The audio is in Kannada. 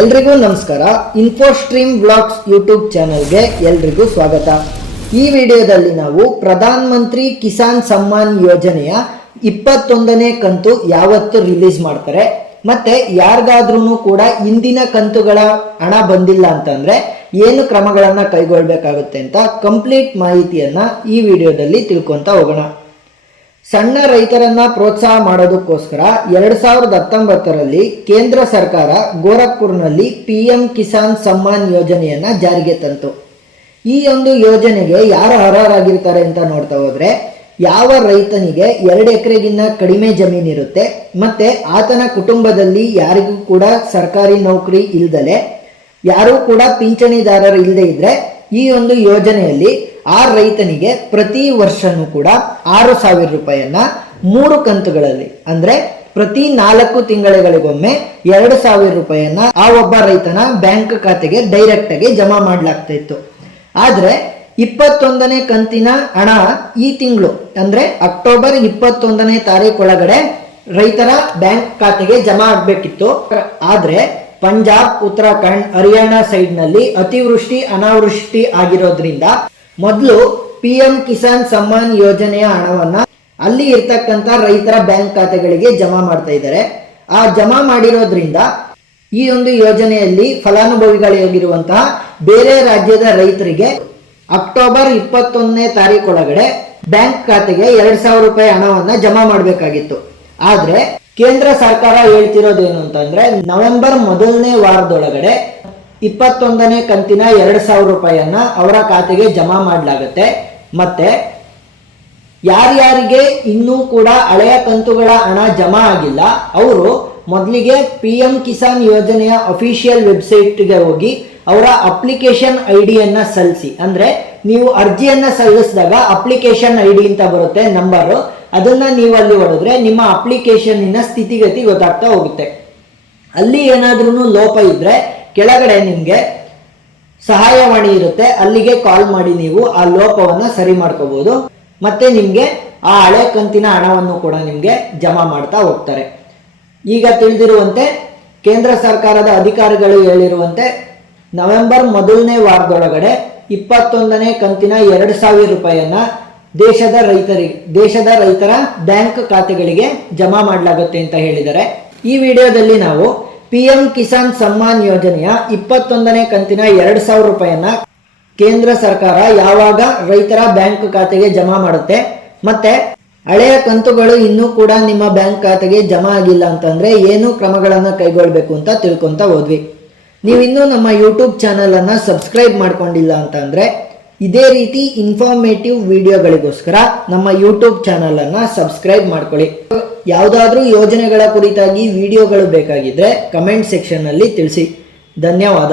ಎಲ್ರಿಗೂ ನಮಸ್ಕಾರ. ಇನ್ಫೋಸ್ಟ್ರೀಮ್ ಬ್ಲಾಗ್ಸ್ ಯೂಟ್ಯೂಬ್ ಚಾನಲ್ಗೆ ಎಲ್ರಿಗೂ ಸ್ವಾಗತ. ಈ ವಿಡಿಯೋದಲ್ಲಿ ನಾವು ಪ್ರಧಾನ ಮಂತ್ರಿ ಕಿಸಾನ್ ಸಮ್ಮಾನ್ ಯೋಜನೆಯ ಇಪ್ಪತ್ತೊಂದನೇ ಕಂತು ಯಾವತ್ತು ರಿಲೀಸ್ ಮಾಡ್ತಾರೆ, ಮತ್ತೆ ಯಾರಿಗಾದ್ರೂ ಕೂಡ ಇಂದಿನ ಕಂತುಗಳ ಹಣ ಬಂದಿಲ್ಲ ಅಂತಂದ್ರೆ ಏನು ಕ್ರಮಗಳನ್ನು ಕೈಗೊಳ್ಬೇಕಾಗುತ್ತೆ ಅಂತ ಕಂಪ್ಲೀಟ್ ಮಾಹಿತಿಯನ್ನ ಈ ವಿಡಿಯೋದಲ್ಲಿ ತಿಳ್ಕೊಂತ ಹೋಗೋಣ. ಸಣ್ಣ ರೈತರನ್ನ ಪ್ರೋತ್ಸಾಹ ಮಾಡೋದಕ್ಕೋಸ್ಕರ ಎರಡ್ ಸಾವಿರದ ಹತ್ತೊಂಬತ್ತರಲ್ಲಿ ಕೇಂದ್ರ ಸರ್ಕಾರ ಗೋರಖ್ಪುರ್ನಲ್ಲಿ ಪಿ ಎಂ ಕಿಸಾನ್ ಸಮ್ಮಾನ್ ಯೋಜನೆಯನ್ನ ಜಾರಿಗೆ ತಂತು. ಈ ಒಂದು ಯೋಜನೆಗೆ ಯಾರು ಅರ್ಹರಾಗಿರ್ತಾರೆ ಅಂತ ನೋಡ್ತಾ ಹೋದ್ರೆ, ಯಾವ ರೈತನಿಗೆ ಎರಡು ಎಕರೆಗಿನ್ನ ಕಡಿಮೆ ಜಮೀನಿರುತ್ತೆ ಮತ್ತೆ ಆತನ ಕುಟುಂಬದಲ್ಲಿ ಯಾರಿಗೂ ಕೂಡ ಸರ್ಕಾರಿ ನೌಕರಿ ಇಲ್ದಲೆ, ಯಾರೂ ಕೂಡ ಪಿಂಚಣಿದಾರರು ಇಲ್ಲದೆ ಇದ್ರೆ ಈ ಒಂದು ಯೋಜನೆಯಲ್ಲಿ ಆ ರೈತನಿಗೆ ಪ್ರತಿ ವರ್ಷನೂ ಕೂಡ ಆರು ಸಾವಿರ ರೂಪಾಯಿಯನ್ನ ಮೂರು ಕಂತುಗಳಲ್ಲಿ, ಅಂದ್ರೆ ಪ್ರತಿ ನಾಲ್ಕು ತಿಂಗಳಿಗೊಮ್ಮೆ ಎರಡು ಸಾವಿರ ರೂಪಾಯಿಯನ್ನ ಆ ಒಬ್ಬ ರೈತನ ಬ್ಯಾಂಕ್ ಖಾತೆಗೆ ಡೈರೆಕ್ಟ್ ಆಗಿ ಜಮಾ ಮಾಡಲಾಗ್ತಾ ಇತ್ತು. ಆದ್ರೆ ಇಪ್ಪತ್ತೊಂದನೇ ಕಂತಿನ ಹಣ ಈ ತಿಂಗಳು, ಅಂದ್ರೆ ಅಕ್ಟೋಬರ್ ಇಪ್ಪತ್ತೊಂದನೇ ತಾರೀಕೊಳಗಡೆ ರೈತರ ಬ್ಯಾಂಕ್ ಖಾತೆಗೆ ಜಮಾ ಆಗ್ಬೇಕಿತ್ತು. ಆದ್ರೆ ಪಂಜಾಬ್, ಉತ್ತರಾಖಂಡ್, ಹರಿಯಾಣ ಸೈಡ್ನಲ್ಲಿ ಅತಿವೃಷ್ಟಿ, ಅನಾವೃಷ್ಟಿ ಆಗಿರೋದ್ರಿಂದ ಮೊದಲು ಪಿ ಎಂ ಕಿಸಾನ್ ಸಮ್ಮಾನ್ ಯೋಜನೆಯ ಹಣವನ್ನ ಅಲ್ಲಿ ಇರ್ತಕ್ಕಂಥ ರೈತರ ಬ್ಯಾಂಕ್ ಖಾತೆಗಳಿಗೆ ಜಮಾ ಮಾಡ್ತಾ ಇದ್ದಾರೆ. ಆ ಜಮಾ ಮಾಡಿರೋದ್ರಿಂದ ಈ ಒಂದು ಯೋಜನೆಯಲ್ಲಿ ಫಲಾನುಭವಿಗಳಾಗಿರುವಂತಹ ಬೇರೆ ರಾಜ್ಯದ ರೈತರಿಗೆ ಅಕ್ಟೋಬರ್ ಇಪ್ಪತ್ತೊಂದನೇ ತಾರೀಕೊಳಗಡೆ ಬ್ಯಾಂಕ್ ಖಾತೆಗೆ ಎರಡ್ ಸಾವಿರ ರೂಪಾಯಿ ಹಣವನ್ನ ಜಮಾ ಮಾಡಬೇಕಾಗಿತ್ತು. ಆದ್ರೆ ಕೇಂದ್ರ ಸರ್ಕಾರ ಹೇಳ್ತಿರೋದೇನು ಅಂತಂದ್ರೆ ನವೆಂಬರ್ ಮೊದಲನೇ ವಾರದೊಳಗಡೆ ಇಪ್ಪತ್ತೊಂದನೇ ಕಂತಿನ ಎರಡು ಸಾವಿರ ರೂಪಾಯಿಯನ್ನ ಅವರ ಖಾತೆಗೆ ಜಮಾ ಮಾಡಲಾಗುತ್ತೆ. ಮತ್ತೆ ಯಾರ್ಯಾರಿಗೆ ಇನ್ನೂ ಕೂಡ ಹಳೆಯ ಕಂತುಗಳ ಹಣ ಜಮಾ ಆಗಿಲ್ಲ, ಅವರು ಮೊದಲಿಗೆ ಪಿ ಎಂ ಕಿಸಾನ್ ಯೋಜನೆಯ ಅಫಿಷಿಯಲ್ ವೆಬ್ಸೈಟ್ಗೆ ಹೋಗಿ ಅವರ ಅಪ್ಲಿಕೇಶನ್ ಐ ಡಿಯನ್ನ ಸಲ್ಲಿಸಿ. ಅಂದ್ರೆ ನೀವು ಅರ್ಜಿಯನ್ನ ಸಲ್ಲಿಸಿದಾಗ ಅಪ್ಲಿಕೇಶನ್ ಐ ಡಿ ಅಂತ ಬರುತ್ತೆ ನಂಬರು ಅದನ್ನ ನೀವು ಅಲ್ಲಿ ಹೊಡೆದ್ರೆ ನಿಮ್ಮ ಅಪ್ಲಿಕೇಶನ್ನಿನ ಸ್ಥಿತಿಗತಿ ಗೊತ್ತಾಗ್ತಾ ಹೋಗುತ್ತೆ. ಅಲ್ಲಿ ಏನಾದ್ರೂ ಲೋಪ ಇದ್ದರೆ ಕೆಳಗಡೆ ನಿಮಗೆ ಸಹಾಯವಾಣಿ ಇರುತ್ತೆ. ಅಲ್ಲಿಗೆ ಕಾಲ್ ಮಾಡಿ ನೀವು ಆ ಲೋಪವನ್ನ ಸರಿ ಮಾಡ್ಕೋಬಹುದು ಮತ್ತೆ ನಿಮಗೆ ಆ ಹಳೆ ಕಂತಿನ ಹಣವನ್ನು ಕೂಡ ನಿಮಗೆ ಜಮಾ ಮಾಡ್ತಾ ಹೋಗ್ತಾರೆ. ಈಗ ತಿಳಿದಿರುವಂತೆ ಕೇಂದ್ರ ಸರ್ಕಾರದ ಅಧಿಕಾರಿಗಳು ಹೇಳಿರುವಂತೆ ನವೆಂಬರ್ ಮೊದಲನೇ ವಾರದೊಳಗಡೆ ಇಪ್ಪತ್ತೊಂದನೇ ಕಂತಿನ ಎರಡು ಸಾವಿರ ರೂಪಾಯಿಯನ್ನ ದೇಶದ ರೈತರಿಗೆ ದೇಶದ ರೈತರ ಬ್ಯಾಂಕ್ ಖಾತೆಗಳಿಗೆ ಜಮಾ ಮಾಡಲಾಗುತ್ತೆ ಅಂತ ಹೇಳಿದ್ದಾರೆ. ಈ ವಿಡಿಯೋದಲ್ಲಿ ನಾವು ಪಿ ಕಿಸಾನ್ ಸಮ್ಮಾನ್ ಯೋಜನೆಯ ಇಪ್ಪತ್ತೊಂದನೇ ಕಂತಿನ ಎರಡು ಸಾವಿರ ರೂಪಾಯಿಯನ್ನ ಕೇಂದ್ರ ಸರ್ಕಾರ ಯಾವಾಗ ರೈತರ ಬ್ಯಾಂಕ್ ಖಾತೆಗೆ ಜಮಾ ಮಾಡುತ್ತೆ, ಮತ್ತೆ ಹಳೆಯ ಕಂತುಗಳು ಇನ್ನೂ ಕೂಡ ನಿಮ್ಮ ಬ್ಯಾಂಕ್ ಖಾತೆಗೆ ಜಮಾ ಆಗಿಲ್ಲ ಅಂತಂದ್ರೆ ಏನು ಕ್ರಮಗಳನ್ನು ಕೈಗೊಳ್ಬೇಕು ಅಂತ ತಿಳ್ಕೊಂತ ಹೋದ್ವಿ. ನೀವಿನ್ನೂ ನಮ್ಮ ಯೂಟ್ಯೂಬ್ ಚಾನಲ್ ಅನ್ನ ಸಬ್ಸ್ಕ್ರೈಬ್ ಮಾಡ್ಕೊಂಡಿಲ್ಲ ಅಂತಂದ್ರೆ ಇದೇ ರೀತಿ ಇನ್ಫಾರ್ಮೇಟಿವ್ ವಿಡಿಯೋಗಳಿಗೋಸ್ಕರ ನಮ್ಮ ಯೂಟ್ಯೂಬ್ ಚಾನಲನ್ನು ಸಬ್ಸ್ಕ್ರೈಬ್ ಮಾಡ್ಕೊಳ್ಳಿ. ಯಾವುದಾದ್ರೂ ಯೋಜನೆಗಳ ಕುರಿತಾಗಿ ವಿಡಿಯೋಗಳು ಬೇಕಾಗಿದ್ರೆ ಕಮೆಂಟ್ ಸೆಕ್ಷನ್ನಲ್ಲಿ ತಿಳಿಸಿ. ಧನ್ಯವಾದ.